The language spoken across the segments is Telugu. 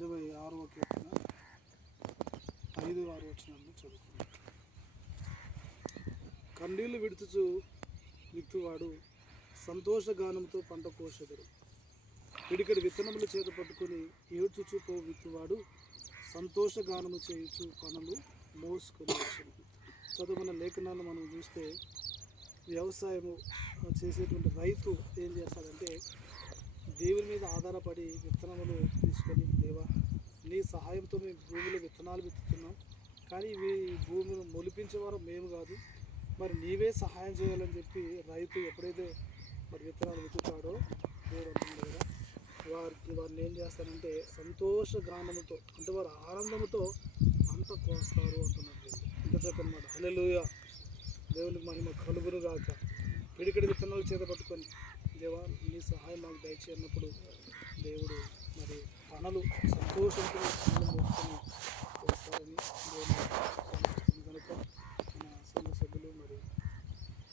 ఇరవై ఆరవ కీర్తన ఐదు ఆరు వచ్చినాన్ని చదువుకున్నాం కన్నీళ్ళు విడుచుచు విత్తువాడు సంతోషగానంతో పంట కోసెదరు పిడికడి విత్తనములు చేత పట్టుకుని ఏడ్చుచు పో విత్తువాడు సంతోషగానము చేయుచు పనులు మోసుకొని వచ్చును చదువుకున్న లేఖనాన్ని మనం చూస్తే వ్యవసాయము చేసేటువంటి రైతు ఏం చేస్తాడంటే దేవుని మీద ఆధారపడి విత్తనములు తీసుకొని దేవా నీ సహాయంతో మేము భూమిలో విత్తనాలు విత్తుతున్నాం. కానీ ఇవి భూమిని మొలిపించేవారు మేము కాదు. మరి నీవే సహాయం చేయాలని చెప్పి రైతు ఎప్పుడైతే మరి విత్తనాలు విత్తుతాడో దేవుడు వారికి వారిని ఏం చేస్తారంటే సంతోష గానముతో అంటే వారు ఆనందముతో పంట కోస్తారు అంటున్నారు ఇంత చెప్పనమాట హలో దేవునికి మహిమ కలుగును కాక విడికిడి విత్తనాలు చేత పట్టుకొని దేవా నీ సహాయం మాకు దయచేయన్నప్పుడు దేవుడు మరి పనులు సంతోషంతో మోసుకొని వస్తారని కనుక మన సంఘ సభ్యులు మరి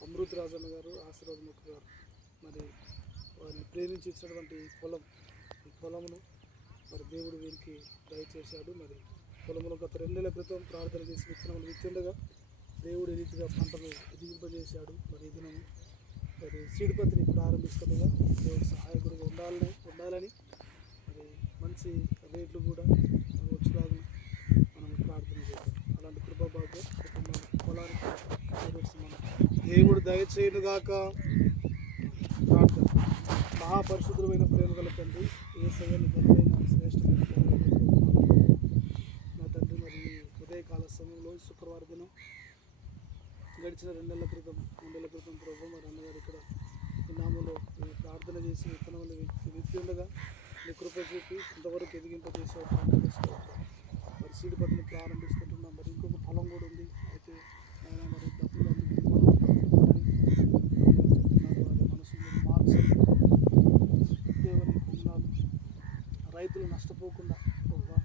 అమృత్ రాజన్న గారు ఆశీర్వాద ముఖ గారు మరి వారిని ప్రేమించి ఇచ్చినటువంటి పొలం ఈ పొలమును మరి దేవుడు వీరికి దయచేశాడు. మరి పొలమును గత రెండు నెలల క్రితం ప్రార్థన చేసి విత్తనములు విత్తుండగా దేవుడు ఈ రీతిగా పంటను ఎదిగింపజేశాడు మరి ఈ దినం మరి సీడిపత్తిని ప్రారంభిస్తుండగా దేవుడు సహాయకుడిగా ఉండాలని ఉండాలని మరి మంచి రేట్లు కూడా వచ్చేలాగా మనం ప్రార్థన చేద్దాం. అలాంటి కృపాబాబు కుటుంబం పొలానికి దేవుడు దయచేయను గాక. ప్రార్థన. మహాపరిశుద్ధమైన ప్రేమ గల తండ్రి ఏ సయ్యని ఘనమైన శ్రేష్టమైన నా తండ్రి మరి ఉదయకాల సమయంలో శుక్రవారం దినం గడిచిన రెండు నెలల క్రితం మూడు నెలల క్రితం ప్రభు మరి అన్నగారు ఇక్కడ ఈ నామంలో ప్రార్థన చేసి విత్తనములు విత్తి విత్తి ఉండగా నీ కృప చూపి ఇంతవరకు ఎదిగింపజేసే మరి సీడ్ పత్తిని ప్రారంభిస్తుంటున్నాం. మరి ఇంకొక ఫలం కూడా ఉంది. అయితే ఆయన మరి డబ్బులు మనసులో మార్చి దేవుని రైతులు నష్టపోకుండా ప్రభువా,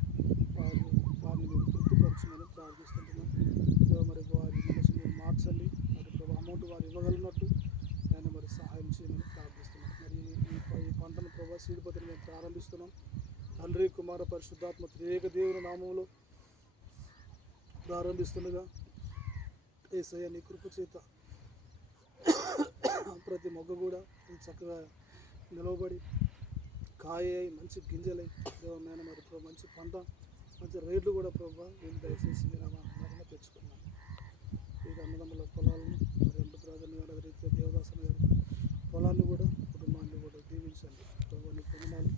వారు వారిని మీరు తృప్తిపరచమని ప్రార్థిస్తుంటున్నాం దేవా మరి వారి మనసు మీరు మార్చండి మరి ప్రభు అమౌంట్ వారు ఇవ్వగలిగినట్టు నేను మరి సహాయం చేయమని ప్రార్థిస్తున్నాం. మరి ఈ పంటను ప్రభా సీడిపతిని మేము ప్రారంభిస్తున్నాం. తండ్రి కుమార పరిశుద్ధాత్మ త్రియేక దేవుని నామంలో ప్రారంభిస్తుండగా ఏసయ్య నీ కృప చేత ప్రతి మొగ్గ కూడా చక్కగా నిలవబడి కాయ అయి మంచి గింజలై దేవన్నాయన మరి మంచి పంట మంచి రేట్లు కూడా ప్రభావ వీళ్ళు దయచేసి మీరు తెచ్చుకున్నాను ఈ అన్నదమ్ముల పొలాలను మరి రెండు ప్రాధాన్యమైన రీతిగా దేవదాసన గారి పొలాన్ని కూడా కుటుంబాన్ని కూడా దీవించండి ప్రభు నీ కుటుంబాలు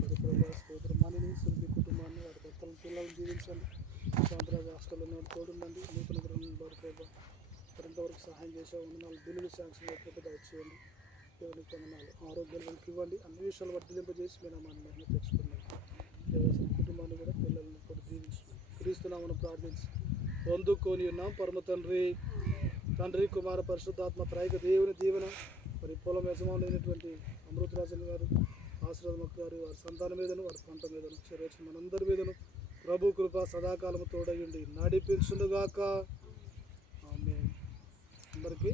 మరి ప్రభు స్తోత్రం మనని సురభి కుటుంబాన్ని వారి భర్తలను పిల్లలను దీవించండి సాంప్రదాయ హాస్టల్లో నేను తోడుండండి నూతన గ్రహణం వారి మరింతవరకు సహాయం చేసే వందనాలు బిల్లులు శాంక్షన్ అయిపోతే దయచేయండి. దేవునికి వందనాలు. ఆరోగ్యాలు వెనక్కి ఇవ్వండి. అన్ని విషయాలు వర్ధలింపజేసి మీరు మన మహిళ తెచ్చుకున్నాం దేవాసం కుటుంబాన్ని కూడా పిల్లల్ని కూడా జీవించు క్రీస్తున్నామని ప్రార్థించి పొందుకొని ఉన్నాం. పరమ తండ్రి తండ్రి కుమార పరిశుద్ధాత్మ త్రైక దేవుని దీవెన. మరి పొలం యజమానులైనటువంటి అమృతరాజన్ గారు ఆశీర్వాదమక్క గారు వారి సంతానం మీదను వారి పంట మీదను చేరవచ్చిన మనందరి మీదను ప్రభు కృప సదాకాలము తోడయుండి నడిపించునుగాక. ఆమె అందరికీ